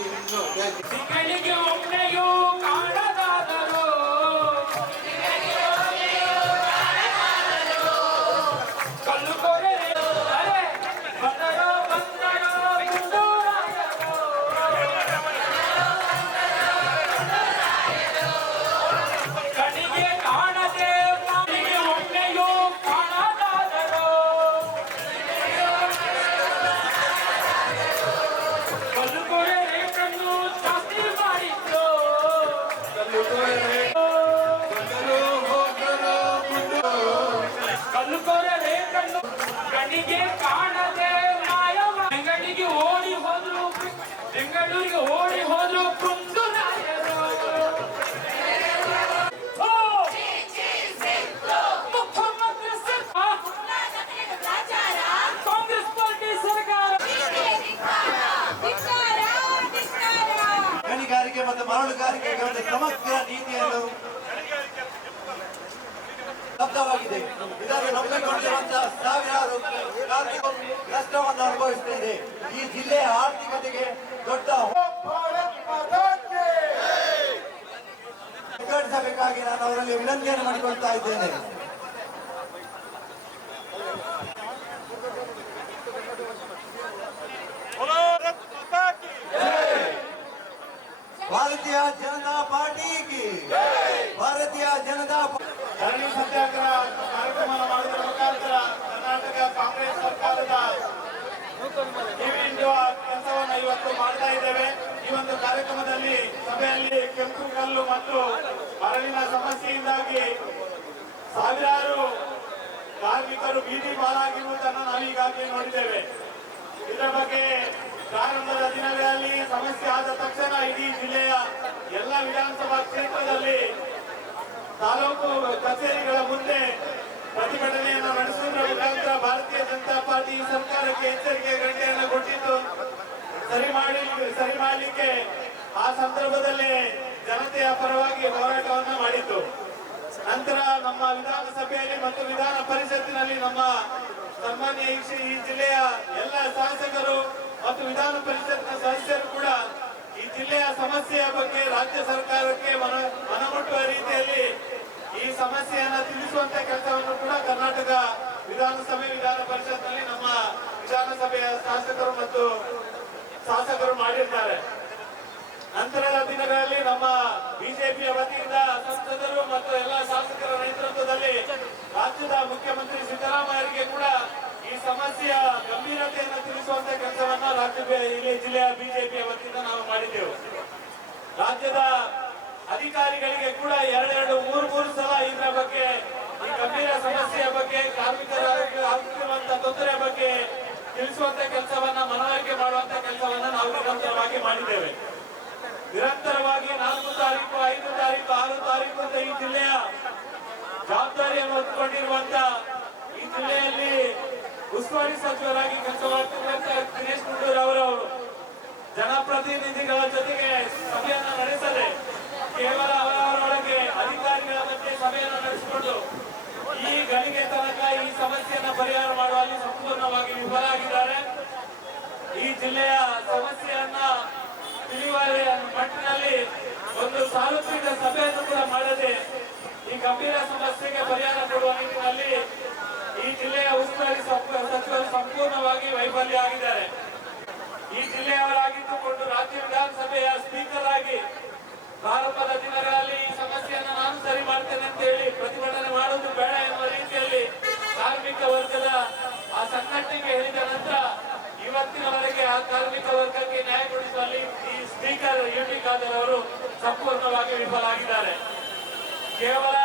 No, you. ಬೆಂಗಳೂರಿಗೆ ಓಡಿ ಹೋದ್ರು ಶಬ್ದವಾಗಿದೆ ಇದನ್ನು ನಂಬಿಕೊಂಡಿರುವಂತಹ ಸಾವಿರಾರು ನಷ್ಟವನ್ನು ನಷ್ಟವನ್ನು ಅನುಭವಿಸುತ್ತಿದೆ. ಈ ಜಿಲ್ಲೆಯ ಆರ್ಥಿಕತೆಗೆ ದೊಡ್ಡ ಬೇಕಾಗಿ ನಾನು ಅವರಲ್ಲಿ ವಿನಂತಿಯನ್ನು ಮಾಡಿಕೊಳ್ತಾ ಇದ್ದೇನೆ. ಭಾರತೀಯ ಜನತಾ ಪಾರ್ಟಿ ಕಿ ಭಾರತೀಯ ಜನತಾ ಪಾ- ಧರಣಿ ಸತ್ಯಾಗ್ರಹ ಕಾರ್ಯಕ್ರಮ ಮಾಡುವುದರ ಮುಖಾಂತರ ಕರ್ನಾಟಕ ಕಾಂಗ್ರೆಸ್ ಸರ್ಕಾರದ ಕೆಲಸವನ್ನು ಇವತ್ತು ಮಾಡ್ತಾ ಇದ್ದೇವೆ. ಈ ಒಂದು ಕಾರ್ಯಕ್ರಮದಲ್ಲಿ ಸಭೆಯಲ್ಲಿ ಕೆಂಪು ಕಲ್ಲು ಮತ್ತು ಮರಳಿನ ಸಮಸ್ಯೆಯಿಂದಾಗಿ ಸಾವಿರಾರು ಕಾರ್ಮಿಕರು ಬೀದಿ ಪಾಲಾಗಿರುವುದನ್ನು ನಾವು ಈಗಾಗಲೇ ನೋಡಿದ್ದೇವೆ. ಇದರ ಬಗ್ಗೆ ಪ್ರಾರಂಭದ ದಿನಗಳಲ್ಲಿ ಸಮಸ್ಯೆ ಆದ ತಕ್ಷಣ ಇಡೀ ಜಿಲ್ಲೆಯ ಎಲ್ಲ ವಿಧಾನಸಭಾ ಕ್ಷೇತ್ರದಲ್ಲಿ ತಾಲೂಕು ಕಚೇರಿಗಳ ಮುಂದೆ ಪ್ರತಿಭಟನೆಯನ್ನು ನಡೆಸುವುದರ ಮುಖಾಂತರ ಭಾರತೀಯ ಜನತಾ ಪಾರ್ಟಿ ಸರ್ಕಾರಕ್ಕೆ ಎಚ್ಚರಿಕೆ ಗಂಟೆಯನ್ನು ಕೊಟ್ಟಿದ್ದು ಸರಿ ಮಾಡಿ, ಸರಿ ಮಾಡಲಿಕ್ಕೆ ಆ ಸಂದರ್ಭದಲ್ಲಿ ಜನತೆಯ ಪರವಾಗಿ ಹೋರಾಟವನ್ನು ಮಾಡಿತ್ತು. ನಂತರ ನಮ್ಮ ವಿಧಾನಸಭೆಯಲ್ಲಿ ಮತ್ತು ವಿಧಾನ ಪರಿಷತ್ತಿನಲ್ಲಿ ನಮ್ಮ ಸನ್ಮಾನ್ಯ ಈ ಜಿಲ್ಲೆಯ ಎಲ್ಲ ಶಾಸಕರು ಮತ್ತು ವಿಧಾನ ಪರಿಷತ್ನ ಸದಸ್ಯರು ಕೂಡ ಈ ಜಿಲ್ಲೆಯ ಸಮಸ್ಯೆಯ ಬಗ್ಗೆ ರಾಜ್ಯ ಸರ್ಕಾರಕ್ಕೆ ಮನ ಮನಮುಟ್ಟುವ ರೀತಿಯಲ್ಲಿ ಈ ಸಮಸ್ಯೆಯನ್ನ ತಿಳಿಸುವಂತ ಕೆಲಸವನ್ನು ಕೂಡ ಕರ್ನಾಟಕ ವಿಧಾನಸಭೆ ವಿಧಾನ ಪರಿಷತ್ನಲ್ಲಿ ನಮ್ಮ ವಿಧಾನಸಭೆಯ ಶಾಸಕರು ಮತ್ತು ಶಾಸಕರು ಮಾಡಿರ್ತಾರೆ ನಂತರದ ದಿನಗಳಲ್ಲಿ ನಮ್ಮ ಬಿಜೆಪಿಯ ವತಿಯಿಂದ ಸಂಸದರು ಮತ್ತು ಎಲ್ಲ ಶಾಸಕರ ನೇತೃತ್ವದಲ್ಲಿ ರಾಜ್ಯದ ಮುಖ್ಯಮಂತ್ರಿ ಸಿದ್ದರಾಮಯ್ಯರಿಗೆ ಕೂಡ ಈ ಸಮಸ್ಯೆಯ ಗಂಭೀರತೆಯನ್ನು ತಿಳಿಸುವಂತ ಕೆಲಸವನ್ನ ರಾಜ್ಯ ಇಲ್ಲಿ ಜಿಲ್ಲೆಯ ಬಿಜೆಪಿಯ ವತಿಯಿಂದ ನಾವು ಮಾಡಿದ್ದೆವು. ರಾಜ್ಯದ ಅಧಿಕಾರಿಗಳಿಗೆ ಕೂಡ ಎರಡೆರಡು ಬಗ್ಗೆ, ಈ ಗಂಭೀರ ಸಮಸ್ಯೆಯ ಬಗ್ಗೆ, ಕಾರ್ಮಿಕರ ಆಗುತ್ತಿರುವಂತಹ ತೊಂದರೆ ಬಗ್ಗೆ ತಿಳಿಸುವಂತ ಕೆಲಸವನ್ನ, ಮನವರಿಕೆ ಮಾಡುವಂತ ಕೆಲಸವನ್ನ ನಾವು ನಿರಂತರವಾಗಿ ಮಾಡಿದ್ದೇವೆ. ನಿರಂತರವಾಗಿ ನಾಲ್ಕು ತಾರೀಕು, ಐದು ತಾರೀಕು, ಆರು ತಾರೀಕು ಅಂತ ಈ ಜಿಲ್ಲೆಯ ಜವಾಬ್ದಾರಿಯನ್ನು ಹೊತ್ಕೊಂಡಿರುವಂತ ಈ ಜಿಲ್ಲೆಯಲ್ಲಿ ಉಸ್ತುವಾರಿ ಸಚಿವರಾಗಿ ಕೆಲಸ ಮಾಡ್ತಿರುವಂತ ದಿನೇಶ್ ಗುಂಡೂರಾವ್ ಅವರು ಜನಪ್ರತಿನಿಧಿಗಳ ಜೊತೆಗೆ ಸಭೆಯನ್ನ ನಡೆಸದೆ ಕೇವಲ ಮಧ್ಯೆ ಸಭೆಯನ್ನು ನಡೆಸಿಕೊಂಡು ಈ ಗಳಿಗೆ ತನಕ ಈ ಸಮಸ್ಯೆಯನ್ನು ಪರಿಹಾರ ಮಾಡುವಲ್ಲಿ ಸಂಪೂರ್ಣವಾಗಿ ವಿಫಲಾಗಿದ್ದಾರೆ ಈ ಜಿಲ್ಲೆಯ ಸಮಸ್ಯೆಯನ್ನ ತಿಳಿಯುವ ಮಟ್ಟಿನಲ್ಲಿ ಒಂದು ಸಾರ್ವತ್ರಿಕ ಸಭೆಯನ್ನು ಕೂಡ ಮಾಡದೆ. ಈ ಗಂಭೀರ ಸಮಸ್ಯೆಗೆ ಪರಿಹಾರ ಕೊಡುವ ನಿಟ್ಟಿನಲ್ಲಿ ಈ ಜಿಲ್ಲೆಯ ಉಸ್ತುವಾರಿ ಸಚಿವರು ಸಂಪೂರ್ಣವಾಗಿ ವೈಫಲ್ಯ ಆಗಿದ್ದಾರೆ ಈ ಜಿಲ್ಲೆಯವರಾಗಿದ್ದುಕೊಂಡು ರಾಜ್ಯ ವಿಧಾನಸಭೆಯ ಸ್ಪೀಕರ್ ಆಗಿ ಪ್ರಾರಂಭದ ದಿನಗಳಲ್ಲಿ ಈ ಸಮಸ್ಯೆಯನ್ನು ನಾನು ಸರಿ ಮಾಡ್ತೇನೆ ಅಂತ ಹೇಳಿ ಪ್ರತಿಭಟನೆ ಮಾಡೋದು ಬೇಡ ಎನ್ನುವ ರೀತಿಯಲ್ಲಿ ಕಾರ್ಮಿಕ ವರ್ಗದ ಆ ಸಂಘಟನೆಗೆ ಹೇಳಿದ ನಂತರ ಇವತ್ತಿನವರೆಗೆ ಆ ಕಾರ್ಮಿಕ ವರ್ಗಕ್ಕೆ ನ್ಯಾಯ ಕೊಡಿಸುವಲ್ಲಿ ಈ ಸ್ಪೀಕರ್ ಯು ಟಿ ಖಾದರ್ ಅವರು ಸಂಪೂರ್ಣವಾಗಿ ವಿಫಲ ಆಗಿದ್ದಾರೆ ಕೇವಲ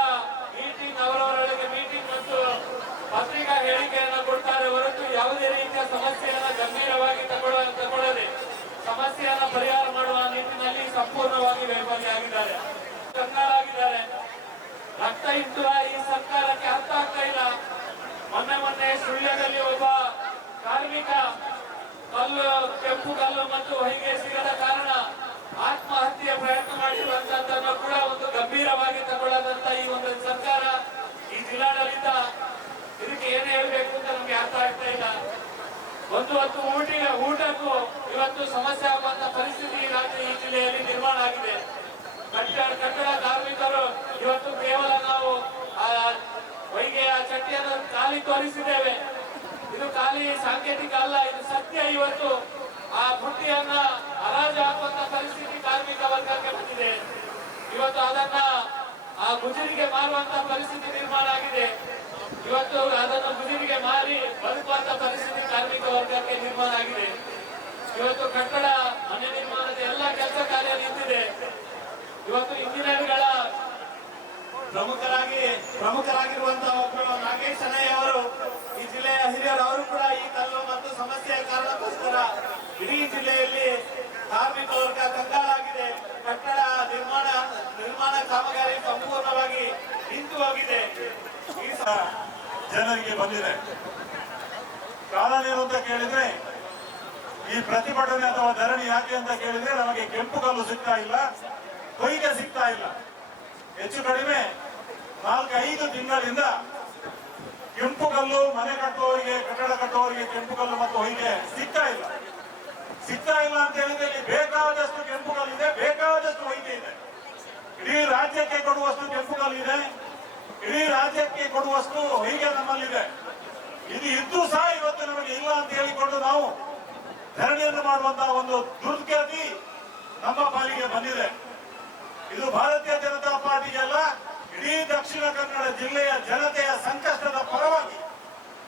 ಹೊಯ್ಗೆಯ ಚಟ್ಟಿಯನ್ನು ಖಾಲಿ ತೋರಿಸಿದ್ದೇವೆ. ಇದು ಖಾಲಿ ಸಾಂಕೇತಿಕ ಅಲ್ಲ, ಇದು ಸತ್ಯ ಇವತ್ತು. ಆ ಬುಟ್ಟಿಯನ್ನ ಹರಾಜು ಹಾಕುವಂತ ಪರಿಸ್ಥಿತಿ ಕಾರ್ಮಿಕ ವರ್ಗಕ್ಕೆ ಬಂದಿದೆ. ಇವತ್ತು ಅದನ್ನ ಆ ಗುಜರಿಗೆ ಮಾರುವಂತ ಪರಿಸ್ಥಿತಿ ನಿರ್ಮಾಣ ಆಗಿದೆ. ಇವತ್ತು ಅದನ್ನು ಗುಜರಿಗೆ ಮಾರಿ ಬದುಕುವಂತ ಪರಿಸ್ಥಿತಿ ಕಾರ್ಮಿಕ ವರ್ಗಕ್ಕೆ ನಿರ್ಮಾಣ ಆಗಿದೆ. ಇವತ್ತು ಕಟ್ಟಡ, ಮನೆ ನಿರ್ಮಾಣದ ಎಲ್ಲ ಕೆಲಸ ಕಾರ್ಯ ನಿಂತಿದೆ. ಇವತ್ತು ಇಂಜಿನಿಯರ್ಗಳ ಪ್ರಮುಖರಾಗಿ, ಪ್ರಮುಖರಾಗಿರುವಂತಹ ಒಬ್ಬರು ನಾಗೇಶ್ ಅನಯ್ಯ ಅವರು, ಈ ಜಿಲ್ಲೆಯ ಹಿರಿಯರು, ಅವರು ಕೂಡ ಈ ಕಲ್ಲು ಮತ್ತು ಸಮಸ್ಯೆಯ ಕಾರಣಕ್ಕೋಸ್ಕರ ಇಡೀ ಜಿಲ್ಲೆಯಲ್ಲಿ ಕಾರ್ಮಿಕ ವರ್ಗ ಕಂಗಾಲಾಗಿದೆ. ಕಟ್ಟಡ ನಿರ್ಮಾಣ ನಿರ್ಮಾಣ ಕಾಮಗಾರಿ ಸಂಪೂರ್ಣವಾಗಿ ನಿಂತು ಹೋಗಿದೆ. ಈ ಸಹ ಜನರಿಗೆ ಬಂದಿದೆ. ಕಾರಣ ಏನು ಅಂತ ಕೇಳಿದ್ರೆ, ಈ ಪ್ರತಿಭಟನೆ ಅಥವಾ ಧರಣಿ ಯಾಕೆ ಅಂತ ಕೇಳಿದ್ರೆ, ನಮಗೆ ಕೆಂಪು ಕಲ್ಲು ಸಿಗ್ತಾ ಇಲ್ಲ ಕೊಯ್ಗೆ ಸಿಗ್ತಾ ಇಲ್ಲ. ಹೆಚ್ಚು ಕಡಿಮೆ ನಾಲ್ಕೈದು ತಿಂಗಳಿಂದ ಕೆಂಪು ಕಲ್ಲು, ಮನೆ ಕಟ್ಟುವವರಿಗೆ ಕಟ್ಟಡ ಕಟ್ಟುವವರಿಗೆ ಕೆಂಪು ಕಲ್ಲು ಮತ್ತು ಹೊಯ್ಗೆ ಸಿಗ್ತಾ ಇಲ್ಲ. ಸಿಗ್ತಾ ಇಲ್ಲ ಅಂತ ಹೇಳಿದ್ರೆ ಇಲ್ಲಿ ಬೇಕಾದಷ್ಟು ಕೆಂಪು ಇದೆ ಬೇಕಾದಷ್ಟು ಹೊಯ್ಗೆ ಇದೆ. ಇಡೀ ರಾಜ್ಯಕ್ಕೆ ಕೊಡುವಷ್ಟು ಕೆಂಪು ಇದೆ ಇಡೀ ರಾಜ್ಯಕ್ಕೆ ಕೊಡುವಷ್ಟು ಹೊಯ್ಗೆ ನಮ್ಮಲ್ಲಿದೆ. ಇದು ಇದ್ದು ಸಹ ಇವತ್ತು ನಮಗೆ ಇಲ್ಲ ಅಂತ ಹೇಳಿಕೊಂಡು ನಾವು ಧರಣಿಯನ್ನು ಮಾಡುವಂತಹ ಒಂದು ದುರ್ಗತಿ ನಮ್ಮ ಪಾಲಿಗೆ ಬಂದಿದೆ. ಇದು ಭಾರತೀಯ ಜನತಾ ಪಾರ್ಟಿಗೆಲ್ಲ ಇಡೀ ದಕ್ಷಿಣ ಕನ್ನಡ ಜಿಲ್ಲೆಯ ಜನತೆಯ ಸಂಕಷ್ಟದ ಪರವಾಗಿ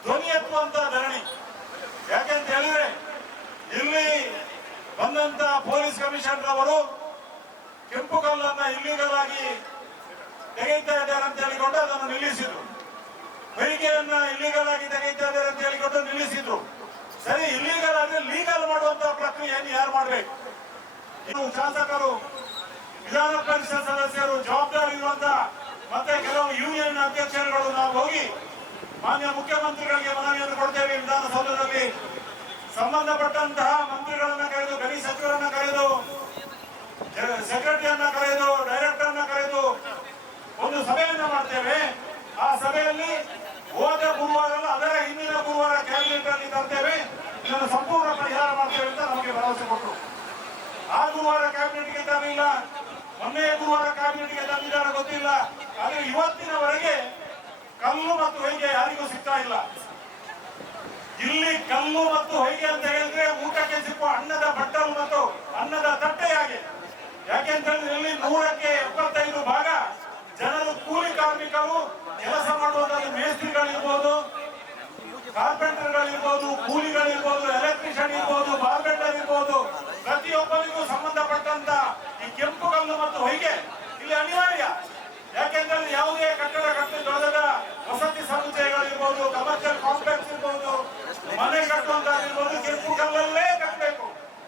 ಧ್ವನಿ ಎತ್ತುವಂತ ಧರಣಿ. ಯಾಕೆಂತ ಹೇಳಿದ್ರೆ, ಇಲ್ಲಿ ಬಂದಂತ ಪೊಲೀಸ್ ಕಮಿಷನರ್ ಅವರು ಕೆಂಪು ಕಲ್ಲನ್ನ ಇಲ್ಲಿಗಲ್ ಆಗಿ ತೆಗೆಯುತ್ತಾ ಇದ್ದಾರೆ ಅಂತ ಹೇಳಿಕೊಂಡು ಅದನ್ನು ನಿಲ್ಲಿಸಿದ್ರು. ಬೈಕೆಯನ್ನ ಇಲ್ಲಿಗಲ್ ಆಗಿ ತೆಗೆಯುತ್ತಾ ಇದ್ದಾರೆ ಅಂತ ಹೇಳಿಕೊಂಡು ನಿಲ್ಲಿಸಿದ್ರು. ಸರಿ ಇಲ್ಲಿಗಲ್ ಆದ್ರೆ ಲೀಗಲ್ ಮಾಡುವಂತ ಪ್ರಕ್ರಿಯೆಯನ್ನು ಯಾರು ಮಾಡಬೇಕು? ಇದು ಶಾಸಕರು, ವಿಧಾನ ಪರಿಷತ್ ಸದಸ್ಯರು ಜವಾಬ್ದಾರಿ ಇರುವಂತ ಮತ್ತೆ ಕೆಲವು ಯೂನಿಯನ್ ಅಧ್ಯಕ್ಷರುಗಳು ನಾವು ಹೋಗಿ ಮಾನ್ಯ ಮುಖ್ಯಮಂತ್ರಿಗಳಿಗೆ ಮನವಿಯನ್ನು ಕೊಡ್ತೇವೆ. ವಿಧಾನಸೌಧದಲ್ಲಿ ಸಂಬಂಧಪಟ್ಟಂತಹ ಮಂತ್ರಿಗಳನ್ನ ಕರೆದು, ಗಣಿ ಸಚಿವರನ್ನ ಕರೆದು, ಸೆಕ್ರೆಟರಿಯನ್ನ ಕರೆದು ಡೈರೆಕ್ಟರ್ ಅನ್ನ ಕರೆದು ಒಂದು ಸಭೆಯನ್ನ ಮಾಡ್ತೇವೆ. ಆ ಸಭೆಯಲ್ಲಿ ಹೋದ ಗುರುವಾರ ಅದರ ಹಿಂದಿನ ಗುರುವಾರ ಕ್ಯಾಬಿನೆಟ್ ಅಲ್ಲಿ ತರ್ತೇವೆ. ಇದನ್ನು ಸಂಪೂರ್ಣ ಪರಿಹಾರ ಮಾಡ್ತೇವೆ ಅಂತ ನಮಗೆ ಭರವಸೆ ಕೊಟ್ಟರು. ಆ ಗುರುವಾರ ಕ್ಯಾಬಿನೆಟ್ಗೆ ತರಲಿಲ್ಲ. ಮೊನ್ನೆ ಗುರುವಾರ ಕ್ಯಾಬಿನೆಟ್ಗೆ ತಂದಿದ್ದಾರೆ ಗೊತ್ತಿಲ್ಲ. ಆದ್ರೆ ಇವತ್ತಿನವರೆಗೆ ಕಲ್ಲು ಮತ್ತು ಹೊಯ್ಗೆ ಯಾರಿಗೂ ಸಿಗ್ತಾ ಇಲ್ಲ. ಇಲ್ಲಿ ಕಲ್ಲು ಮತ್ತು ಹೊಯ್ಗೆ ಅಂತ ಹೇಳಿದ್ರೆ ಊಟಕ್ಕೆ ಸಿಕ್ಕುವ ಅನ್ನದ ಬಟ್ಟಲು ಮತ್ತು ಅನ್ನದ ತಟ್ಟೆಯಾಗಿ. ಯಾಕೆಂತ ಹೇಳಿದ್ರೆ ಇಲ್ಲಿ ನೂರಕ್ಕೆ ಎಪ್ಪತ್ತೈದು ಭಾಗ ಜನರು ಕೂಲಿ ಕಾರ್ಮಿಕರು ಕೆಲಸ ಮಾಡುವಂತಹ ಮೇಸ್ತ್ರಿಗಳಿರ್ಬೋದು, ಕಾರ್ಪೆಂಟರ್ಗಳಿರ್ಬೋದು, ಕೂಲಿಗಳಿರ್ಬೋದು, ಎಲೆಕ್ಟ್ರಿಷಿಯನ್ ಇರ್ಬೋದು, ಬಾರ್ಬೆಂಡರ್ ಇರ್ಬೋದು, ಪ್ರತಿಯೊಬ್ಬರಿಗೂ ಸಂಬಂಧಪಟ್ಟಂತ ಈ ಕೆಂಪು ಕಲ್ಲು ಮತ್ತು ಹೊಯ್ಗೆ ಇಲ್ಲಿ ಅನಿವಾರ್ಯ. ಯಾಕೆಂದ್ರೆ ಯಾವುದೇ ಕಟ್ಟಡ ಕಟ್ಟಲು ದೊಡ್ಡದ ವಸತಿ ಸಮುದಾಯಗಳಿರ್ಬೋದು ಕಮರ್ಷಿಯಲ್ ಕಾಂಪ್ಲೆಕ್ಸ್ ಇರ್ಬೋದು, ಮನೆ ಕಟ್ಟುವಂತಾಗಿರ್ಬೋದು, ಕೆಂಪು ಕಲ್ಲಲ್ಲೇ ಕಟ್ಟಬೇಕು.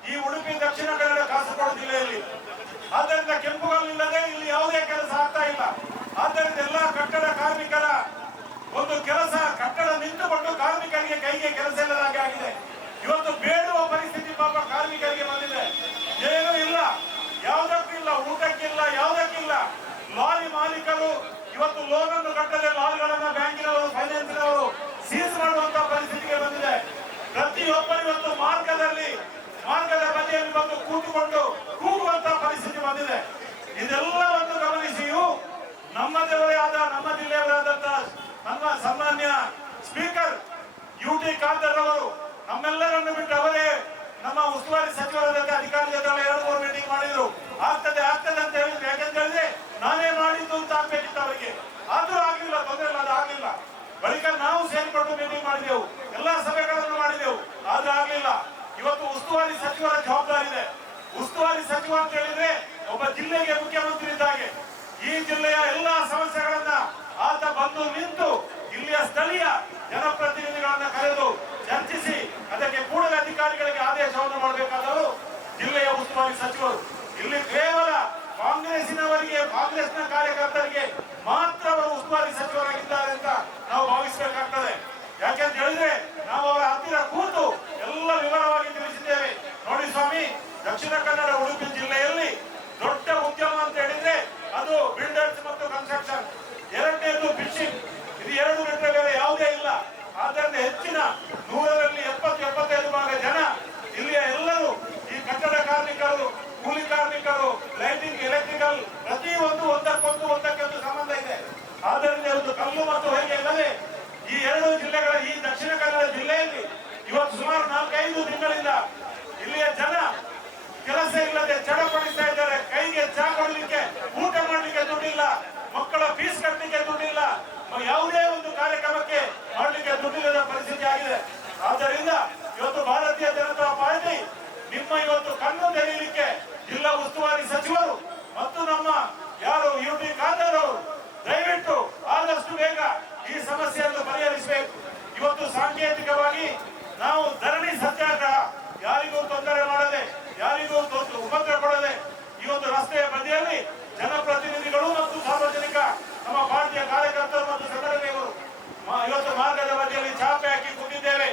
ಈ ಉಡುಪಿ ದಕ್ಷಿಣ ಕನ್ನಡ ಕಾಸರಗೋಡು ಜಿಲ್ಲೆಯಲ್ಲಿ. ಆದ್ದರಿಂದ ಕೆಂಪು ಕಲ್ಲು ಇಲ್ಲದೆ ಇಲ್ಲಿ ಯಾವುದೇ ಕೆಲಸ ಆಗ್ತಾ ಇಲ್ಲ. ಆದ್ದರಿಂದ ಎಲ್ಲಾ ಕಟ್ಟಡ ಕಾರ್ಮಿಕರ ಒಂದು ಕೆಲಸ, ಕಟ್ಟಡ ನಿಂತುಕೊಂಡು ಕಾರ್ಮಿಕರಿಗೆ ಕೈಗೆ ಕೆಲಸ ಇಲ್ಲದಾಗೆ ಆಗಿದೆ. ಇವತ್ತು ಬೇಡುವ ಪರಿಸ್ಥಿತಿ ಪಾಪ ಕಾರ್ಮಿಕರಿಗೆ ಬಂದಿದೆ. ಏನೂ ಇಲ್ಲ. ಯಾವುದಕ್ಕಿಲ್ಲ ಊಟಕ್ಕಿಲ್ಲ, ಯಾವುದಕ್ಕಿಲ್ಲ. ಲಾರಿ ಮಾಲೀಕರು ಇವತ್ತು ಲೋನ್ ಅನ್ನು ಕಟ್ಟದೆ ಲಾರಿಗಳನ್ನ ಬ್ಯಾಂಕಿನವರು ಫೈನಾನ್ಸ್ ಸೀಸ್ ಮಾಡುವಂತ ಪರಿಸ್ಥಿತಿಗೆ ಬಂದಿದೆ. ಪ್ರತಿಯೊಬ್ಬರು ಇವತ್ತು ಮಾರ್ಗದಲ್ಲಿ ಮಾರ್ಗದ ಬದಿಯಲ್ಲಿ ಬಂದು ಕೂತುಕೊಂಡು ಕೂಗುವಂತ ಪರಿಸ್ಥಿತಿ ಬಂದಿದೆ ಇದೆಲ್ಲವನ್ನು ಗಮನಿಸಿಯೂ ನಮ್ಮದೇ ಆದ ನಮ್ಮ ಜಿಲ್ಲೆಯವರಾದಂತ ನಮ್ಮ ಸನ್ಮಾನ್ಯ ಸ್ಪೀಕರ್ ಯು ಟಿ ಖಾದರ್ ಅವರು ನಮ್ಮೆಲ್ಲರನ್ನು ಬಿಟ್ಟು ಅವರೇ ನಮ್ಮ ಉಸ್ತುವಾರಿ ಸಚಿವರ ಜೊತೆ ಅಧಿಕಾರಿ ಜೊತೆ ಎರಡು ಮೂರು ಮೀಟಿಂಗ್ ಮಾಡಿದ್ರು ಆಗ್ತದೆ ಆಗ್ತದೆ ಅಂತ ಹೇಳಿದ್ರು ಯಾಕಂತ ಹೇಳಿದ್ರೆ ನಾನೇ ಮಾಡಿದ್ದು ಅಂತ ಆಗ್ಬೇಕಿತ್ತು ಅವರಿಗೆ ಆದ್ರೂ ಆಗ್ಲಿಲ್ಲ ತೊಂದರೆ ಇಲ್ಲ ಅದು ಆಗ್ಲಿಲ್ಲ ಬಳಿಕ ನಾವು ಸೇರಿಕೊಂಡು ಮೀಟಿಂಗ್ ಮಾಡಿದೆವು ಎಲ್ಲಾ ಸಭೆಗಳನ್ನು ಮಾಡಿದೆವು ಆದ್ರೂ ಆಗ್ಲಿಲ್ಲ ಇವತ್ತು ಉಸ್ತುವಾರಿ ಸಚಿವರ ಜವಾಬ್ದಾರಿ ಇದೆ ಉಸ್ತುವಾರಿ ಜಿಲ್ಲೆಯ ಎಲ್ಲಾ ಸಮಸ್ಯೆಗಳನ್ನ ಆತ ಬಂದು ನಿಂತು ಇಲ್ಲಿಯ ಸ್ಥಳೀಯ ಜನಪ್ರತಿನಿಧಿಗಳನ್ನ ಕರೆದು ಚರ್ಚಿಸಿ ಅದಕ್ಕೆ ಕೂಡಲೇ ಆದೇಶವನ್ನು ಮಾಡಬೇಕಾದವರು ಜಿಲ್ಲೆಯ ಉಸ್ತುವಾರಿ ಸಚಿವರು. ಇಲ್ಲಿ ಕೇವಲ ಕಾಂಗ್ರೆಸ್ಸಿನವರಿಗೆ ಕಾಂಗ್ರೆಸ್ನ ಕಾರ್ಯಕರ್ತರಿಗೆ ಮಾತ್ರ ಅವರು ಉಸ್ತುವಾರಿ ಸಚಿವರಾಗಿದ್ದಾರೆ ಅಂತ ನಾವು ಭಾವಿಸಬೇಕಾಗ್ತದೆ. ಯಾಕೆಂತ ಹೇಳಿದ್ರೆ, ನಾವು ಅವರ ಹತ್ತಿರ ಕೂತು ಎಲ್ಲ ವಿವರವಾಗಿ ತಿಳಿಸಿದ್ದೇವೆ. ನೋಡಿ ಸ್ವಾಮಿ, ದಕ್ಷಿಣ ಕನ್ನಡ, ಉಡುಪಿ ಜಿಲ್ಲೆಯಲ್ಲಿ ದೊಡ್ಡ ಉದ್ಯಮ ಅಂತ ಹೇಳಿದ್ರೆ ಅದು ಬಿಲ್ಡರ್ಸ್ ಮತ್ತು ಕನ್ಸ್ಟ್ರಕ್ಷನ್. ಎರಡನೇದು ಫಿಶಿಂಗ್ ಇದು ಎರಡು ಬಿಟ್ಟರೆ ಬೇರೆ ಯಾವುದೇ ಇಲ್ಲ. ಆದ್ದರಿಂದ ಹೆಚ್ಚಿನ ನೂರರಲ್ಲಿ ಎಪ್ಪತ್ತು, ಎಪ್ಪತ್ತೈದು ಭಾಗ ಜನ ಇಲ್ಲಿಯ ಎಲ್ಲರೂ, ಈ ಕಟ್ಟಡ ಕಾರ್ಮಿಕರು, ಕೂಲಿ ಕಾರ್ಮಿಕರು, ಲೈಟಿಂಗ್, ಎಲೆಕ್ಟ್ರಿಕಲ್ ಪ್ರತಿಯೊಂದು ಒಂದಕ್ಕೊಂದು ಒಂದಕ್ಕೊಂದು ಸಂಬಂಧ ಇದೆ. ಆದ್ದರಿಂದ ಒಂದು ಕಲ್ಲು ಮತ್ತು ಹೊಯ್ಗೆ ಇಲ್ಲದೆ ಈ ಎರಡು ಜಿಲ್ಲೆಗಳ, ಈ ದಕ್ಷಿಣ ಕನ್ನಡ ಜಿಲ್ಲೆಯಲ್ಲಿ ಇವತ್ತು ಸುಮಾರು ನಾಲ್ಕೈದು ತಿಂಗಳಿಂದ ಇಲ್ಲಿಯ ಜನ ಕೆಲಸ ಇಲ್ಲದೆ ಚಡಪಡಿಸ್ತಾ ಇದ್ದಾರೆ. ಕೈಗೆ ಚಾ ಕೊಡ್ಲಿಕ್ಕೆ, ಊಟ ಮಾಡ್ಲಿಕ್ಕೆ ದುಡ್ಡಿಲ್ಲ. ಮಕ್ಕಳ ಫೀಸ್ ಕಟ್ಟಲಿಕ್ಕೆ ದುಡ್ಡಿಲ್ಲ. ಯಾವುದೇ ಒಂದು ಕಾರ್ಯಕ್ರಮಕ್ಕೆ ಮಾಡ್ಲಿಕ್ಕೆ ದುಡ್ಡಿಲ್ಲದ ಪರಿಸ್ಥಿತಿ ಆಗಿದೆ. ಆದ್ದರಿಂದ ಇವತ್ತು ಭಾರತೀಯ ಜನತಾ ಪಾರ್ಟಿ ನಿಮ್ಮ ಇವತ್ತು ಕಣ್ಣು ತೆರೆಯಲಿಕ್ಕೆ ಜಿಲ್ಲಾ ಉಸ್ತುವಾರಿ ಸಚಿವರು ಮತ್ತು ನಮ್ಮ ಯಾರು ಯುಪಿ ಅವರು, ದಯವಿಟ್ಟು ಆದಷ್ಟು ಬೇಗ ಈ ಸಮಸ್ಯೆಯನ್ನು ಪರಿಹರಿಸಬೇಕು. ಇವತ್ತು ಸಾಂಕೇತಿಕವಾಗಿ ನಾವು ಧರಣಿ ಸತ್ಯಾಗ್ರಹ, ಯಾರಿಗೂ ತೊಂದರೆ ಮಾಡದೆ, ಯಾರಿಗೂ ಉಪದ್ರ ಕೊಡದೆ, ಇವತ್ತು ರಸ್ತೆಯ ಬದಿಯಲ್ಲಿ ಜನಪ್ರತಿನಿಧಿಗಳು ಮತ್ತು ಸಾರ್ವಜನಿಕ ನಮ್ಮ ಪಾರ್ಟಿಯ ಕಾರ್ಯಕರ್ತರು ಮತ್ತು ಸಂಘಟನೆಗಳು ಇವತ್ತು ಮಾರ್ಗದ ಬದಿಯಲ್ಲಿ ಚಾಪೆ ಹಾಕಿ ಕೂತಿದ್ದೇವೆ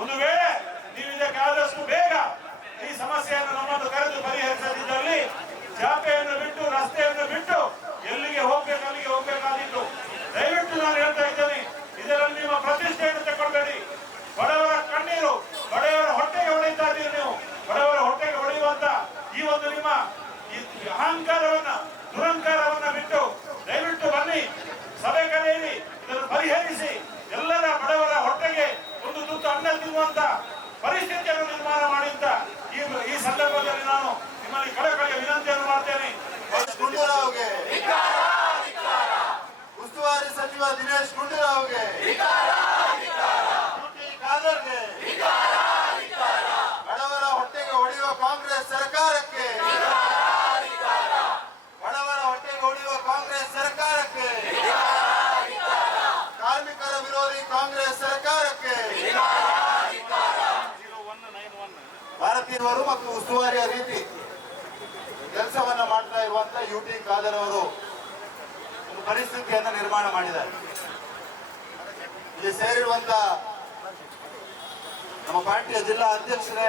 ಒಂದು ವೇಳೆ ನೀವು ಇದಕ್ಕೆ ಆದಷ್ಟು ಬೇಗ ಈ ಸಮಸ್ಯೆಯನ್ನು ನಮ್ಮನ್ನು ಕರೆದು ಪರಿಹರಿಸದಿದ್ದಲ್ಲಿ ಚಾಪೆಯನ್ನು ಬಿಟ್ಟು ರಸ್ತೆಯನ್ನು ಬಿಟ್ಟು ಎಲ್ಲಿಗೆ ಹೋಗ್ಬೇಕು ಅಲ್ಲಿಗೆ ಹೋಗ್ಬೇಕಾದಿತ್ತು ದಯವಿಟ್ಟು ನಾನು ಹೇಳ್ತಾ ಇದ್ದೇನೆ ಇದರಲ್ಲಿ ನಿಮ್ಮ ಪ್ರತಿಷ್ಠೆಯನ್ನು ತಗೊಳ್ಬೇಡಿ ಬಡವರ ಕಣ್ಣೀರು ಬಡವರ ಹೊಟ್ಟೆಗೆ ಹೊಡೆಯುತ್ತಾ ಇದ್ದೀರಿ ನೀವು ಬಡವರ ಹೊಟ್ಟೆಗೆ ಹೊಡೆಯುವಂತ ಈ ಒಂದು ನಿಮ್ಮ ಈ ಅಹಂಕಾರವನ್ನ ದುರಂಕಾರವನ್ನ ಬಿಟ್ಟು ದಯವಿಟ್ಟು ಬನ್ನಿ ಸಭೆ ಕರೆಯಿರಿ ಇದನ್ನು ಪರಿಹರಿಸಿ ಎಲ್ಲರ ಬಡವರ ಹೊಟ್ಟೆಗೆ ಒಂದು ತುತ್ತು ಅನ್ನ ತಿನ್ನುವಂತ ಪರಿಸ್ಥಿತಿಯನ್ನು ನಿರ್ಮಾಣ ಮಾಡಿ ಅಂತ ಈ ಈ ಸಂದರ್ಭದಲ್ಲಿ ನಾನು ನಿಮ್ಮಲ್ಲಿ ಕಳಕಳಿಯ ವಿನಂತಿಯನ್ನು ಮಾಡ್ತೇನೆ ಗುಂಡೂರಾವ್ಗೆ ಉಸ್ತುವಾರಿ ಸಚಿವ ದಿನೇಶ್ ಗುಂಡೂರಾವ್ಗೆ ಯುಟಿ ಖಾದರ್ಗೆ ಬಡವರ ಹೊಟ್ಟೆಗೆ ಹೊಡೆಯುವ ಕಾಂಗ್ರೆಸ್ ಸರ್ಕಾರಕ್ಕೆ ಬಡವರ ಹೊಟ್ಟೆಗೆ ಹೊಡೆಯುವ ಕಾಂಗ್ರೆಸ್ ಸರ್ಕಾರಕ್ಕೆ ಕಾರ್ಮಿಕರ ವಿರೋಧಿ ಕಾಂಗ್ರೆಸ್ ಸರ್ಕಾರಕ್ಕೆ ಭಾರತೀಯರು ಮತ್ತು ಉಸ್ತುವಾರಿಯ ರೀತಿ ಕೆಲಸವನ್ನ ಮಾಡ್ತಾ ಇರುವಂತ ಯು ಟಿ ಖಾದರ್ ಅವರು ಒಂದು ಪರಿಸ್ಥಿತಿಯನ್ನ ನಿರ್ಮಾಣ ಮಾಡಿದ್ದಾರೆ ಇಲ್ಲಿ ಸೇರಿರುವಂತ ನಮ್ಮ ಪಾರ್ಟಿಯ ಜಿಲ್ಲಾ ಅಧ್ಯಕ್ಷರೇ,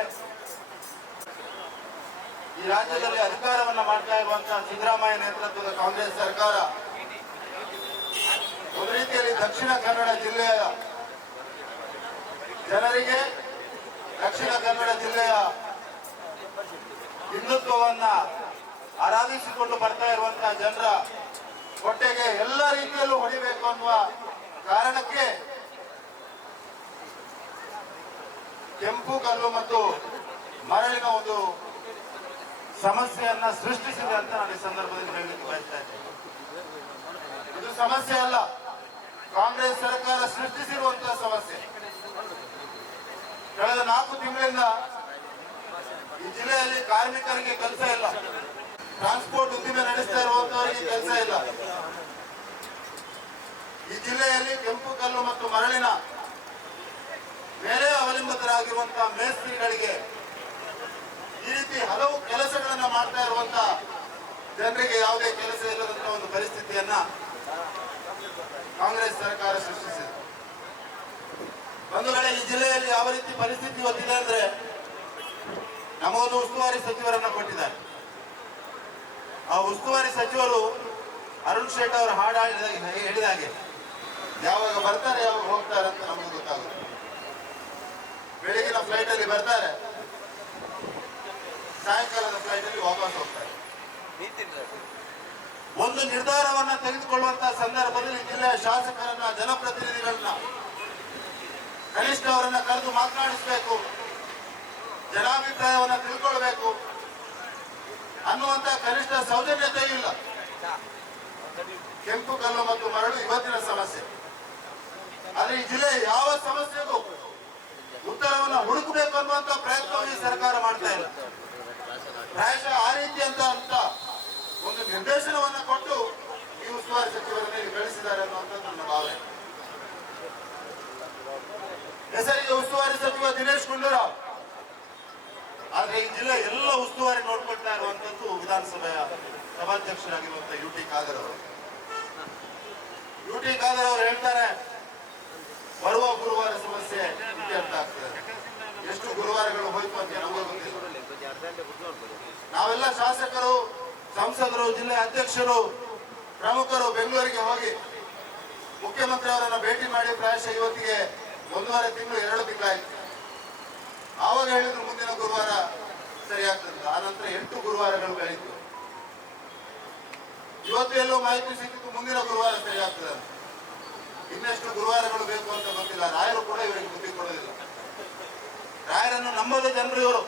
ಈ ರಾಜ್ಯದಲ್ಲಿ ಅಧಿಕಾರವನ್ನ ಮಾಡ್ತಾ ಇರುವಂತಹ ಸಿದ್ದರಾಮಯ್ಯ ನೇತೃತ್ವದ ಕಾಂಗ್ರೆಸ್ ಸರ್ಕಾರ, ಒಂದು ರೀತಿಯಲ್ಲಿ ದಕ್ಷಿಣ ಕನ್ನಡ ಜಿಲ್ಲೆಯ ಜನರಿಗೆ ದಕ್ಷಿಣ ಕನ್ನಡ ಜಿಲ್ಲೆಯ ಹಿಂದುತ್ವವನ್ನ ಆರಾಧಿಸಿಕೊಂಡು ಬರ್ತಾ ಇರುವಂತಹ ಜನರ ಹೊಟ್ಟೆಗೆ ಎಲ್ಲ ರೀತಿಯಲ್ಲೂ ಹೊಡಿಬೇಕು ಅನ್ನುವ ಕಾರಣಕ್ಕೆ ಕೆಂಪು, ಕಲ್ಲು ಮತ್ತು ಮರಳಿನ ಒಂದು ಸಮಸ್ಯೆಯನ್ನ ಸೃಷ್ಟಿಸಿದೆ ಅಂತ ನಾನು ಈ ಸಂದರ್ಭದಲ್ಲಿ ಹೇಳಲಿಕ್ಕೆ ಬಯಸ್ತಾ ಇದ್ದೇನೆ. ಇದು ಸಮಸ್ಯೆ ಅಲ್ಲ. ಕಾಂಗ್ರೆಸ್ ಸರ್ಕಾರ ಸೃಷ್ಟಿಸಿರುವಂತಹ ಸಮಸ್ಯೆ. ಕಳೆದ ನಾಲ್ಕು ತಿಂಗಳಿಂದ ಈ ಜಿಲ್ಲೆಯಲ್ಲಿ ಕಾರ್ಮಿಕರಿಗೆ ಕೆಲಸ ಇಲ್ಲ. ಟ್ರಾನ್ಸ್ಪೋರ್ಟ್ ಉದ್ದಿಮೆ ನಡೆಸ್ತಾ ಇರುವಂತವರಿಗೆ ಕೆಲಸ ಇಲ್ಲ. ಈ ಜಿಲ್ಲೆಯಲ್ಲಿ ಕೆಂಪು, ಕಲ್ಲು ಮತ್ತು ಮರಳಿನ ಮೇಲೆ ಅವಲಂಬಿತರಾಗಿರುವಂತಹ ಮೇಸ್ತ್ರಿಗಳಿಗೆ ಈ ರೀತಿ ಹಲವು ಕೆಲಸಗಳನ್ನ ಮಾಡ್ತಾ ಇರುವಂತ ಜನರಿಗೆ ಯಾವುದೇ ಕೆಲಸ ಇಲ್ಲದಂತ ಒಂದು ಪರಿಸ್ಥಿತಿಯನ್ನ ಕಾಂಗ್ರೆಸ್ ಸರ್ಕಾರ ಸೃಷ್ಟಿಸಿದೆ. ವೇಳೆ ಈ ಜಿಲ್ಲೆಯಲ್ಲಿ ಯಾವ ರೀತಿ ಪರಿಸ್ಥಿತಿ ಇವತ್ತಿದೆ ಅಂದ್ರೆ ನಮ್ಮೊಂದು ಉಸ್ತುವಾರಿ ಸಚಿವರನ್ನ ಕೊಟ್ಟಿದ್ದಾರೆ. ಆ ಉಸ್ತುವಾರಿ ಸಚಿವರು ಅರುಣ್ ಶೇಟ್ ಅವರು ಹಾಡು ಹೇಳಿದ ಹಾಗೆ ಯಾವಾಗ ಬರ್ತಾರೆ, ಯಾವಾಗ ಹೋಗ್ತಾರೆ ಅಂತ ನಮಗೆ ಗೊತ್ತಾಗುತ್ತೆ ಬೆಳಗಿನ ಫ್ಲೈಟ್ ಅಲ್ಲಿ ಬರ್ತಾರೆ. ಸಾಯಂಕಾಲದ ಫ್ಲೈಟ್ ಅಲ್ಲಿ ವಾಪಸ್ ಹೋಗ್ತಾರೆ. ಒಂದು ನಿರ್ಧಾರವನ್ನ ತೆಗೆದುಕೊಳ್ಳುವಂತಹ ಸಂದರ್ಭದಲ್ಲಿ ಜಿಲ್ಲೆಯ ಶಾಸಕರನ್ನ ಜನಪ್ರತಿನಿಧಿಗಳನ್ನ ಕನಿಷ್ಠ ಅವರನ್ನ ಕರೆದು ಮಾತನಾಡಿಸಬೇಕು. ಜನಾಭಿಪ್ರಾಯವನ್ನ ತಿಳ್ಕೊಳ್ಬೇಕು. ಅನ್ನುವಂತ ಕನಿಷ್ಠ ಸೌಜನ್ಯತೆ ಇಲ್ಲ. ಕೆಂಪು ಕಲ್ಲು ಮತ್ತು ಮರಳು ಇವತ್ತಿನ ಸಮಸ್ಯೆ. ಆದ್ರೆ ಈ ಜಿಲ್ಲೆ ಯಾವ ಸಮಸ್ಯೆಗೂ ಉತ್ತರವನ್ನ ಹುಡುಕಬೇಕು ಅನ್ನುವಂತ ಪ್ರಯತ್ನವನ್ನು ಸರ್ಕಾರ ಮಾಡ್ತಾ ಇಲ್ಲ ಪ್ರಾಯಶಃ ಆ ರೀತಿ ಅಂತ ಅಂತ ಒಂದು ನಿರ್ದೇಶನವನ್ನು ಕೊಟ್ಟು ಈ ಉಸ್ತುವಾರಿ ಸಚಿವರನ್ನು ಇಲ್ಲಿ ಕಳಿಸಿದ್ದಾರೆ ಅನ್ನುವಂಥದ್ದು ನನ್ನ ಭಾವನೆ. ಹೆಸರಿಗೆ ಉಸ್ತುವಾರಿ ಸಚಿವ ದಿನೇಶ್ ಗುಂಡೂರಾವ್. ಆದ್ರೆ ಈ ಜಿಲ್ಲೆ ಎಲ್ಲ ಉಸ್ತುವಾರಿ ನೋಡ್ಕೊಳ್ತಾ ಇರುವಂತದ್ದು ವಿಧಾನಸಭೆಯ ಸಭಾಧ್ಯಕ್ಷರಾಗಿರುವಂತ ಯು ಟಿ ಖಾದರ್ ಅವರು. ಯು ಟಿ ಖಾದರ್ ಅವರು ಹೇಳ್ತಾರೆ ಬರುವ ಗುರುವಾರ ಸಮಸ್ಯೆ ಇತ್ಯರ್ಥ ಆಗ್ತದೆ. ಎಷ್ಟು ಗುರುವಾರಗಳು ಹೋಯ್ತು ಅಂತ ನಮಗೆ ಗೊತ್ತಿಲ್ಲ. ನಾವೆಲ್ಲ ಶಾಸಕರು, ಸಂಸದರು, ಜಿಲ್ಲೆ ಅಧ್ಯಕ್ಷರು, ಪ್ರಮುಖರು ಬೆಂಗಳೂರಿಗೆ ಹೋಗಿ ಮುಖ್ಯಮಂತ್ರಿ ಅವರನ್ನ ಭೇಟಿ ಮಾಡಿ ಪ್ರಾಯಶಃ ಇವತ್ತಿಗೆ ಒಂದೂವರೆ ತಿಂಗಳು, ಎರಡು ತಿಂಗಳಾಯ್ತು. ಆವಾಗ ಹೇಳಿದ್ರು ಮುಂದಿನ ಗುರುವಾರ ಸರಿಯಾಗ್ತದೆ ಆ ನಂತರ ಎಂಟು ಗುರುವಾರಗಳು ಕಳೀತು ಇವತ್ತು ಎಲ್ಲೋ ಮಾಹಿತಿ ಸಿಕ್ಕಿತ್ತು ಮುಂದಿನ ಗುರುವಾರ ಅಂತ. ಇನ್ನೆಷ್ಟು ಗುರುವಾರಗಳು ಬೇಕು ಅಂತ ಗೊತ್ತಿಲ್ಲ. ರಾಯರು ಕೂಡ ಇವರಿಗೆ ಬುದ್ಧಿ ಕೊಡೋದಿಲ್ಲ. ರಾಯರನ್ನು ನಂಬದ ಜನರು ಇವರು.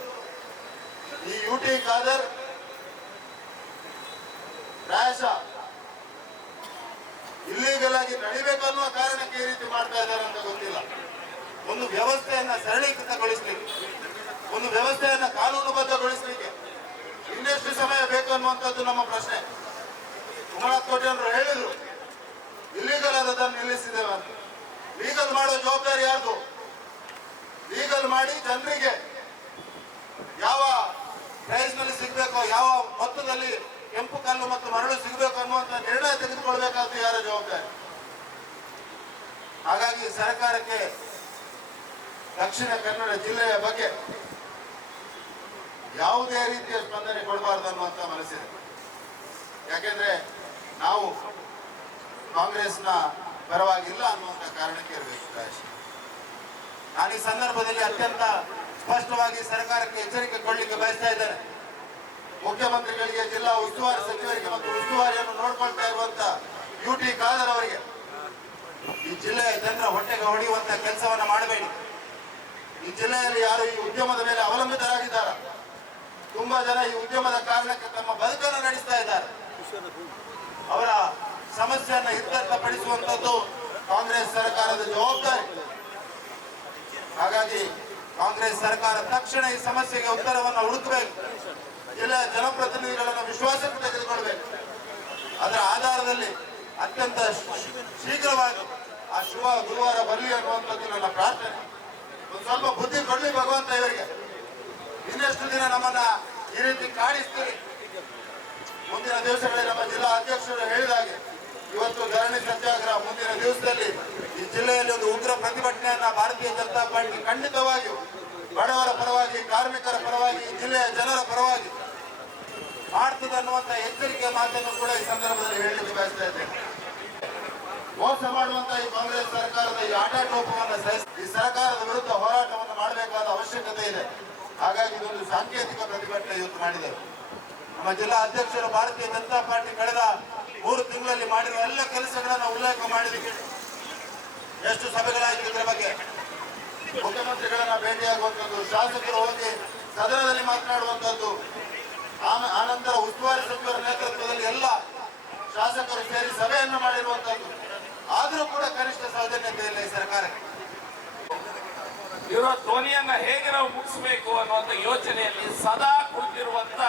ಈ ಯು ಟಿ ಖಾದರ್ ರಾಯಶ ಇಲ್ಲಿಗಲ್ ಆಗಿ ನಡಿಬೇಕನ್ನುವ ಕಾರಣಕ್ಕೆ ಈ ರೀತಿ ಮಾಡ್ತಾ ಇದ್ದಾರೆ ಅಂತ ಗೊತ್ತಿಲ್ಲ. ಒಂದು ವ್ಯವಸ್ಥೆಯನ್ನ ಸರಳೀಕೃತಗೊಳಿಸ್ಲಿಕ್ಕೆ, ಒಂದು ವ್ಯವಸ್ಥೆಯನ್ನ ಕಾನೂನುಬದ್ಧಗೊಳಿಸಲಿಕ್ಕೆ ಇನ್ನೆಷ್ಟು ಸಮಯ ಬೇಕು ಅನ್ನುವಂಥದ್ದು ನಮ್ಮ ಪ್ರಶ್ನೆ. ಉಮನಾಥ್ ಕೋಟೆಯವರು ಹೇಳಿದ್ರು ಇಲ್ಲೀಗಲ್ ಅದನ್ನು ನಿಲ್ಲಿಸಿದ್ದೇವೆ ಅಂತ. ಲೀಗಲ್ ಮಾಡೋ ಜವಾಬ್ದಾರಿ ಯಾರ್ದು? ಲೀಗಲ್ ಮಾಡಿ ಜನರಿಗೆ ಯಾವ ಪ್ರೈಸ್ನಲ್ಲಿ ಸಿಗ್ಬೇಕು, ಯಾವ ಮೊತ್ತದಲ್ಲಿ ಕೆಂಪು ಕಲ್ಲು ಮತ್ತು ಮರಳು ಸಿಗಬೇಕು ಅನ್ನುವಂತ ನಿರ್ಣಯ ತೆಗೆದುಕೊಳ್ಬೇಕಾದ್ದು ಯಾರ ಜವಾಬ್ದಾರಿ? ಹಾಗಾಗಿ ಸರ್ಕಾರಕ್ಕೆ ದಕ್ಷಿಣ ಕನ್ನಡ ಜಿಲ್ಲೆಯ ಬಗ್ಗೆ ಯಾವುದೇ ರೀತಿಯ ಸ್ಪಂದನೆ ಕೊಡಬಾರ್ದು ಅನ್ನುವಂತ ಮನಸ್ಸಿದೆ. ಯಾಕೆಂದ್ರೆ ಕಾಂಗ್ರೆಸ್ನ ಪರವಾಗಿಲ್ಲ ಅನ್ನುವಂತ ಕಾರಣಕ್ಕೆ ಇರಬೇಕು ನಾನು ಈ ಸಂದರ್ಭದಲ್ಲಿ ಅತ್ಯಂತ ಸ್ಪಷ್ಟವಾಗಿ ಸರ್ಕಾರಕ್ಕೆ ಎಚ್ಚರಿಕೆ ಕೊಡಲಿಕ್ಕೆ ಬಯಸ್ತಾ ಇದ್ದೇನೆ. ಮುಖ್ಯಮಂತ್ರಿಗಳಿಗೆ, ಜಿಲ್ಲಾ ಉಸ್ತುವಾರಿ ಸಚಿವರಿಗೆ ಮತ್ತು ಉಸ್ತುವಾರಿಯನ್ನು ನೋಡ್ಕೊಳ್ತಾ ಇರುವಂತ ಯು ಟಿ ಖಾದರ್ ಅವರಿಗೆ ಈ ಜಿಲ್ಲೆಯ ಜನರ ಹೊಟ್ಟೆಗೆ ಹೊಡೆಯುವಂತ ಕೆಲಸವನ್ನ ಮಾಡಬೇಡಿ. ಈ ಜಿಲ್ಲೆಯಲ್ಲಿ ಯಾರು ಈ ಉದ್ಯಮದ ಮೇಲೆ ಅವಲಂಬಿತರಾಗಿದ್ದಾರೆ? ತುಂಬಾ ಜನ ಈ ಉದ್ಯಮದ ಕಾರಣಕ್ಕೆ ತಮ್ಮ ಬದುಕನ್ನು ನಡೆಸ್ತಾ ಇದ್ದಾರೆ. ಅವರ ಸಮಸ್ಯೆಯನ್ನ ಇತ್ಯರ್ಥಪಡಿಸುವಂಥದ್ದು ಕಾಂಗ್ರೆಸ್ ಸರ್ಕಾರದ ಜವಾಬ್ದಾರಿ. ಹಾಗಾಗಿ ಕಾಂಗ್ರೆಸ್ ಸರ್ಕಾರ ತಕ್ಷಣ ಈ ಸಮಸ್ಯೆಗೆ ಉತ್ತರವನ್ನು ಹುಡುಕಬೇಕು. ಜಿಲ್ಲೆಯ ಜನಪ್ರತಿನಿಧಿಗಳನ್ನು ವಿಶ್ವಾಸಕ್ಕೆ ತೆಗೆದುಕೊಳ್ಬೇಕು. ಅದರ ಆಧಾರದಲ್ಲಿ ಅತ್ಯಂತ ಶೀಘ್ರವಾಗಿ ಆ ಶುಭ ಗುರುವಾರ ಬರಲಿ ಅನ್ನುವಂಥದ್ದು ನನ್ನ ಪ್ರಾರ್ಥನೆ. ಒಂದು ಸ್ವಲ್ಪ ಬುದ್ಧಿ ಕೊಡಲಿ ಭಗವಂತ ಇವರಿಗೆ. ಇನ್ನೆಷ್ಟು ದಿನ ನಮ್ಮನ್ನ ಈ ರೀತಿ ಕಾಡಿಸ್ತೀರಿ? ಮುಂದಿನ ದಿವಸಗಳಲ್ಲಿ ನಮ್ಮ ಜಿಲ್ಲಾ ಅಧ್ಯಕ್ಷರು ಹೇಳಿದಾಗೆ ಇವತ್ತು ಧರಣಿ ಸತ್ಯಾಗ್ರಹ ಮುಂದಿನ ದಿವಸದಲ್ಲಿ ಈ ಜಿಲ್ಲೆಯಲ್ಲಿ ಒಂದು ಉಗ್ರ ಪ್ರತಿಭಟನೆಯನ್ನ ಭಾರತೀಯ ಜನತಾ ಪಾರ್ಟಿ ಖಂಡಿತವಾಗಿಯೂ ಬಡವರ ಪರವಾಗಿ, ಕಾರ್ಮಿಕರ ಪರವಾಗಿ ಜಿಲ್ಲೆಯ ಜನರ ಪರವಾಗಿ ಅನ್ನುವಂತ ಎಚ್ಚರಿಕೆ ಮಾತನ್ನು ಕೂಡ ಈ ಸಂದರ್ಭದಲ್ಲಿ ಹೇಳಲಿಕ್ಕೆ ಬಯಸ್ತಾ ಇದ್ದೇನೆ. ಮೋಸ ಮಾಡುವಂತ ಈ ಕಾಂಗ್ರೆಸ್ ಸರ್ಕಾರದ ಈ ಆಟಾಟೋಪವನ್ನು ಸಹಿಸಿ, ಈ ಸರ್ಕಾರದ ವಿರುದ್ಧ ಹೋರಾಟವನ್ನು ಮಾಡಬೇಕಾದ ಅವಶ್ಯಕತೆ ಇದೆ. ಹಾಗಾಗಿ ಇದೊಂದು ಸಾಂಕೇತಿಕ ಪ್ರತಿಭಟನೆ ಇವತ್ತು ಮಾಡಿದರು ನಮ್ಮ ಜಿಲ್ಲಾ ಅಧ್ಯಕ್ಷರು ಭಾರತೀಯ ಜನತಾ ಪಾರ್ಟಿ ಕಳೆದ ಮೂರು ತಿಂಗಳಲ್ಲಿ ಮಾಡಿರುವ ಎಲ್ಲ ಕೆಲಸಗಳನ್ನು ಉಲ್ಲೇಖ ಮಾಡಲಿಕ್ಕೆ ಎಷ್ಟು ಸಭೆಗಳಾಯಿತು ಇದರ ಬಗ್ಗೆ? ಮುಖ್ಯಮಂತ್ರಿಗಳನ್ನ ಭೇಟಿಯಾಗುವಂಥದ್ದು, ಶಾಸಕರು ಹೋಗಿ ಸದನದಲ್ಲಿ ಮಾತನಾಡುವಂಥದ್ದು, ಆನ- ಆನಂತರ ಉಸ್ತುವಾರಿ ಸಚಿವರ ನೇತೃತ್ವದಲ್ಲಿ ಎಲ್ಲ ಶಾಸಕರು ಸೇರಿ ಸಭೆಯನ್ನು ಮಾಡಿರುವಂಥದ್ದು. ಆದರೂ ಕೂಡ ಕನಿಷ್ಠ ಸೌಜನ್ಯತೆ ಇಲ್ಲ ಈ ಸರ್ಕಾರಕ್ಕೆ. ಇವರ ಧ್ವನಿಯನ್ನ ಹೇಗೆ ನಾವು ಮುಗಿಸಬೇಕು ಅನ್ನುವಂತ ಯೋಚನೆಯಲ್ಲಿ ಸದಾ ಕುಳಿತಿರುವಂತ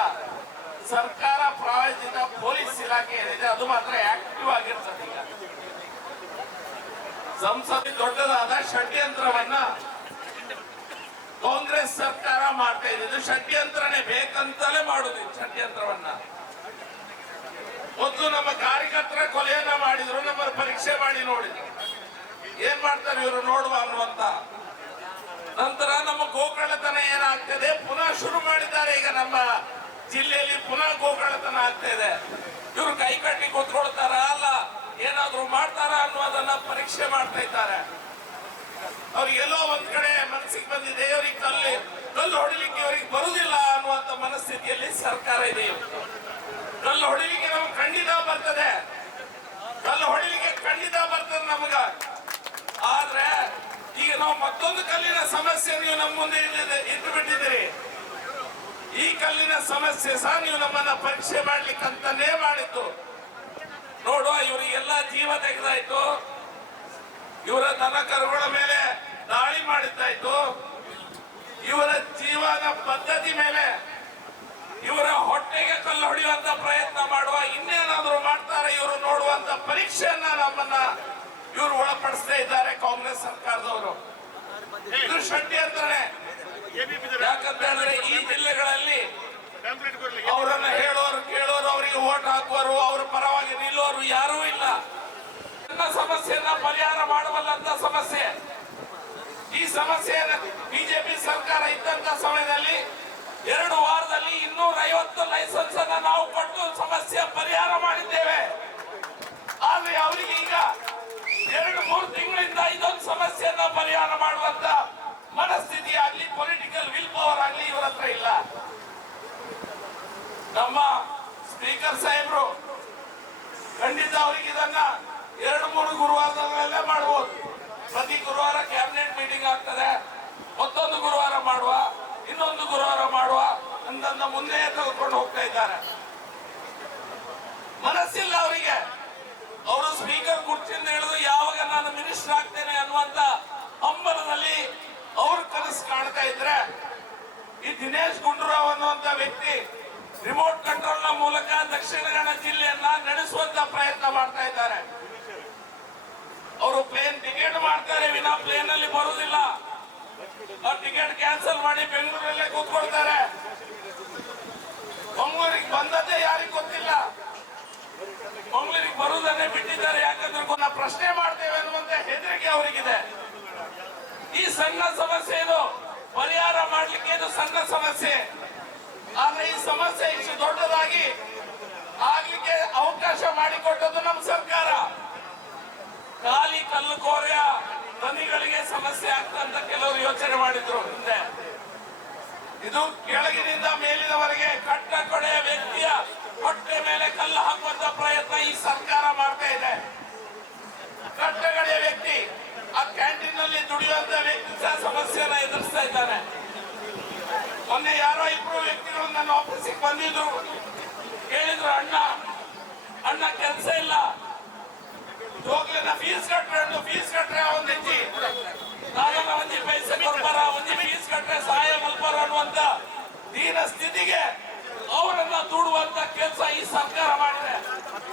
ಸರ್ಕಾರ ಪ್ರಾಯೋಜಿತ ಪೊಲೀಸ್ ಇಲಾಖೆ ಏನಿದೆ, ಅದು ಮಾತ್ರ ಆಕ್ಟಿವ್ ಆಗಿರ್ತದೆ ಈಗ. ಸಂಸತ್ ದೊಡ್ಡದಾದ ಷಡ್ಯಂತ್ರವನ್ನ ಕಾಂಗ್ರೆಸ್ ಸರ್ಕಾರ ಮಾಡ್ತಾ ಇದ್ದು ಇದು ಷಡ್ಯಂತ್ರನೇ ಬೇಕಂತಲೇ ಮಾಡುದು ಷಡ್ಯಂತ್ರವನ್ನ. ಮೊದಲು ನಮ್ಮ ಕಾರ್ಯಕರ್ತರ ಕೊಲೆಯನ್ನ ಮಾಡಿದ್ರು, ನಮ್ಮ ಪರೀಕ್ಷೆ ಮಾಡಿ ನೋಡಿದ್ರು. ಏನ್ ಮಾಡ್ತಾರೆ ಇವರು ನೋಡುವ ಅನ್ನುವಂತ? ನಂತರ ನಮ್ಮ ಗೋಕಳತನ ಏನಾಗ್ತದೆ? ಪುನಃ ಶುರು ಮಾಡಿದ್ದಾರೆ ಈಗ ನಮ್ಮ ಜಿಲ್ಲೆಯಲ್ಲಿ ಪುನಃ ಗೋಕಳ್ಳತನ ಆಗ್ತಾ ಇದೆ. ಇವರು ಕೈ ಕಟ್ಟಿ ಕೂತ್ಕೊಳ್ತಾರ ಅಲ್ಲ? ಏನಾದ್ರು ಮಾಡ್ತಾರ ಅನ್ನೋದನ್ನ ಪರೀಕ್ಷೆ ಮಾಡ್ತಾ ಇದ್ದಾರೆ. ಅವ್ರಿಗೆ ಎಲ್ಲೋ ಒಂದ್ ಕಡೆ ಮನಸ್ಸಿಗೆ ಬಂದಿದೆ, ಇವ್ರಿಗೆ ಕಲ್ಲಿ ಕಲ್ಲು ಹೊಡಿಲಿಕ್ಕೆ ಇವ್ರಿಗೆ ಬರುದಿಲ್ಲ ಅನ್ನುವಂತ ಮನಸ್ಥಿತಿಯಲ್ಲಿ ಸರ್ಕಾರ ಇದೆ ಕಲ್ಲು ಹೊಡಿಲಿಕ್ಕೆ ನಮ್ಗೆ ಖಂಡಿತ ಬರ್ತದೆ. ಕಲ್ಲು ಹೊಡಿಲಿಕ್ಕೆ ಖಂಡಿತ ಬರ್ತದೆ ನಮಗ. ಆದ್ರೆ ಈಗ ನಾವು ಮತ್ತೊಂದು ಕಲ್ಲಿನ ಸಮಸ್ಯೆ ನೀವು ನಮ್ಮ ಮುಂದೆ ಇಟ್ಟು ಬಿಟ್ಟಿದ್ದೀರಿ ಈ ಕಲ್ಲಿನ ಸಮಸ್ಯೆ ಸಹ ನೀವು ನಮ್ಮನ್ನ ಪರೀಕ್ಷೆ ಮಾಡ್ಲಿಕ್ಕಂತಾನೇ ಮಾಡಿದ್ದು. ನೋಡುವ ಇವರಿಗೆಲ್ಲ ಜೀವ ತೆಗೆದಾಯ್ತು. ಇವರ ದನ ಕರುಗಳ ಮೇಲೆ ದಾಳಿ ಮಾಡಿದ್ದಾಯ್ತು. ಇವರ ಜೀವನ ಪದ್ಧತಿ ಮೇಲೆ ಇವರ ಹೊಟ್ಟೆಗೆ ಕಲ್ಲು ಹೊಡೆಯುವಂತ ಪ್ರಯತ್ನ ಮಾಡುವ, ಇನ್ನೇನಾದ್ರೂ ಮಾಡ್ತಾರೆ ಇವರು ನೋಡುವಂತ ಪರೀಕ್ಷೆಯನ್ನ ನಮ್ಮನ್ನ ಇವರು ಒಳಪಡಿಸ್ತಾ ಇದ್ದಾರೆ ಕಾಂಗ್ರೆಸ್ ಸರ್ಕಾರದವರು. ಇದು ಷಡ್ಯಂತ್ರನೇ. ಯಾಕಂತ ಹೇಳಿದ್ರೆ ಈ ಜಿಲ್ಲೆಗಳಲ್ಲಿ ಅವರನ್ನ ಹೇಳೋರು ಕೇಳೋರು ಅವರಿಗೆ ಓಟ್ ಹಾಕುವರು ಅವ್ರ ಪರವಾಗಿ ನಿಲ್ಲೋರು ಯಾರೂ ಇಲ್ಲ. ಸಮಸ್ಯೆಯನ್ನ ಪರಿಹಾರ ಮಾಡುವಲ್ಲಂತ ಸಮಸ್ಯೆ. ಈ ಸಮಸ್ಯೆಯನ್ನು ಬಿಜೆಪಿ ಸರ್ಕಾರ ಇದ್ದಂತ ಸಮಯದಲ್ಲಿ ಎರಡು ವಾರದಲ್ಲಿ ಇನ್ನೂರ ಐವತ್ತು ಲೈಸೆನ್ಸ್ ಅನ್ನ ನಾವು ಕೊಟ್ಟು ಸಮಸ್ಯೆ ಪರಿಹಾರ ಮಾಡಿದ್ದೇವೆ. ಆದ್ರೆ ಅವರಿಗೆ ಈಗ ಎರಡು ಮೂರು ತಿಂಗಳಿಂದ ಇದೊಂದು ಸಮಸ್ಯೆಯನ್ನ ಪರಿಹಾರ ಮಾಡುವಂತ ಮನಸ್ಥಿತಿ ಆಗ್ಲಿ ಇವರ ಹತ್ರ ಇಲ್ಲ. ನಮ್ಮ ಸ್ಪೀಕರ್ ಸಾಹೇಬ್ರು ಖಂಡಿತ ಅವರಿಗೆ ಇದನ್ನ ಎರಡು, ಮೂರು ಗುರುವಾರದಲ್ಲೇ ಮಾಡಬಹುದು ಪ್ರತಿ ಗುರುವಾರ ಕ್ಯಾಬಿನೆಟ್ ಮೀಟಿಂಗ್ ಆಗ್ತದೆ. ಮತ್ತೊಂದು ಗುರುವಾರ ಮಾಡುವ, ಇನ್ನೊಂದು ಗುರುವಾರ ಮಾಡುವ ಅಂತಂದ ಮುಂದೆ ತೆಗೆದುಕೊಂಡು ಹೋಗ್ತಾ ಇದ್ದಾರೆ. ಮನಸ್ಸಿಲ್ಲ ಅವರಿಗೆ. ಅವರು ಸ್ಪೀಕರ್ ಕುರ್ಚಿಯಿಂದ ಹೇಳಿದ್ರು ಯಾವಾಗ ನಾನು ಮಿನಿಸ್ಟರ್ ಆಗ್ತೇನೆ ಅನ್ನುವಂತ ಹಂಬಲದಲ್ಲಿ ಅವರು ಕನಸು ಕಾಣ್ತಾ ಇದ್ರೆ ಈ ದಿನೇಶ್ ಗುಂಡೂರಾವ್ ಅನ್ನುವಂತ ವ್ಯಕ್ತಿ ರಿಮೋಟ್ ಕಂಟ್ರೋಲ್ನ ಮೂಲಕ ದಕ್ಷಿಣ ಕನ್ನಡ ಜಿಲ್ಲೆಯನ್ನ ನಡೆಸುವಂತ ಪ್ರಯತ್ನ ಮಾಡ್ತಾ ಇದ್ದಾರೆ. ಅವರು ಪ್ಲೇನ್ ಟಿಕೆಟ್ ಮಾಡ್ತಾರೆ ವಿನಾ ಪ್ಲೇನ್ ಅಲ್ಲಿ ಬರುವುದಿಲ್ಲ. ಟಿಕೆಟ್ ಕ್ಯಾನ್ಸಲ್ ಮಾಡಿ ಬೆಂಗಳೂರಲ್ಲೇ ಕೂತ್ಕೊಳ್ತಾರೆ. ಮಂಗಳೂರಿಗೆ ಬಂದದ್ದೇ ಯಾರಿಗೂ ಗೊತ್ತಿಲ್ಲ. ಮಂಗಳೂರಿಗೆ ಬರುವುದನ್ನೇ ಬಿಟ್ಟಿದ್ದಾರೆ. ಯಾಕಂದ್ರೆ ಪ್ರಶ್ನೆ ಮಾಡ್ತೇವೆ ಅನ್ನುವಂತ ಹೆದರಿಕೆ ಅವರಿಗಿದೆ. ಈ ಸಣ್ಣ ಸಮಸ್ಯೆ ಇದು. ಪರಿಹಾರ ಮಾಡ್ಲಿಕ್ಕೆ ಇದು ಸಣ್ಣ ಸಮಸ್ಯೆ. ಆದ್ರೆ ಈ ಸಮಸ್ಯೆ ಇಷ್ಟು ದೊಡ್ಡದಾಗಿ ಆಗ್ಲಿಕ್ಕೆ ಅವಕಾಶ ಮಾಡಿಕೊಟ್ಟದ್ದು ನಮ್ಮ ಸರ್ಕಾರ. ಖಾಲಿ ಕಲ್ಲು ಕೋರೆಯ ಧ್ವನಿಗಳಿಗೆ ಸಮಸ್ಯೆ ಆಗ್ತಂತ ಕೆಲವರು ಯೋಚನೆ ಮಾಡಿದ್ರು ಹಿಂದೆ ಇದು ಕೆಳಗಿನಿಂದ ಮೇಲಿನವರೆಗೆ ಕಟ್ಟ ಕೊಡೆಯ ವ್ಯಕ್ತಿಯ ಹೊಟ್ಟೆ ಮೇಲೆ ಕಲ್ಲು ಹಾಕುವಂತ ಪ್ರಯತ್ನ ಈ ಸರ್ಕಾರ ಮಾಡ್ತಾ ಇದೆ. ಕಟ್ಟಗಡೆಯ ವ್ಯಕ್ತಿ, ಆ ಕ್ಯಾಂಟೀನ್ನಲ್ಲಿ ದುಡಿಯುವಂತ ವ್ಯಕ್ತಿ ಸಹ ಸಮಸ್ಯೆಯನ್ನ ಎದುರಿಸ್ತಾ ಇದ್ದಾನೆ. ಮೊನ್ನೆ ಯಾರೋ ಇಬ್ರು ವ್ಯಕ್ತಿಗಳು ನನ್ನ ಆಫೀಸಿಗೆ ಬಂದಿದ್ರು. ಕೇಳಿದ್ರು, ಅಣ್ಣ ಅಣ್ಣ ಕೆಲಸ ಇಲ್ಲ. ಜೋಗ್ಲಿನ ಫೀಸ್ ಕಟ್ರೆ ಫೀಸ್ ಕಟ್ರೆ ಒಂದ್ ಹೆಚ್ಚಿ ನಾಗನ ಒಂದಿ ಪೈಸೆ ಕೊಡ್ಬಾರ ಒಂದಿ ಫೀಸ್ ಕಟ್ರೆ ಸಹಾಯ ಮಲ್ಬಾರ ಅನ್ನುವಂತ ದೀನ ಸ್ಥಿತಿಗೆ ಅವರನ್ನ ದೂಡುವಂತ ಕೆಲಸ ಈ ಸರ್ಕಾರ ಮಾಡಿ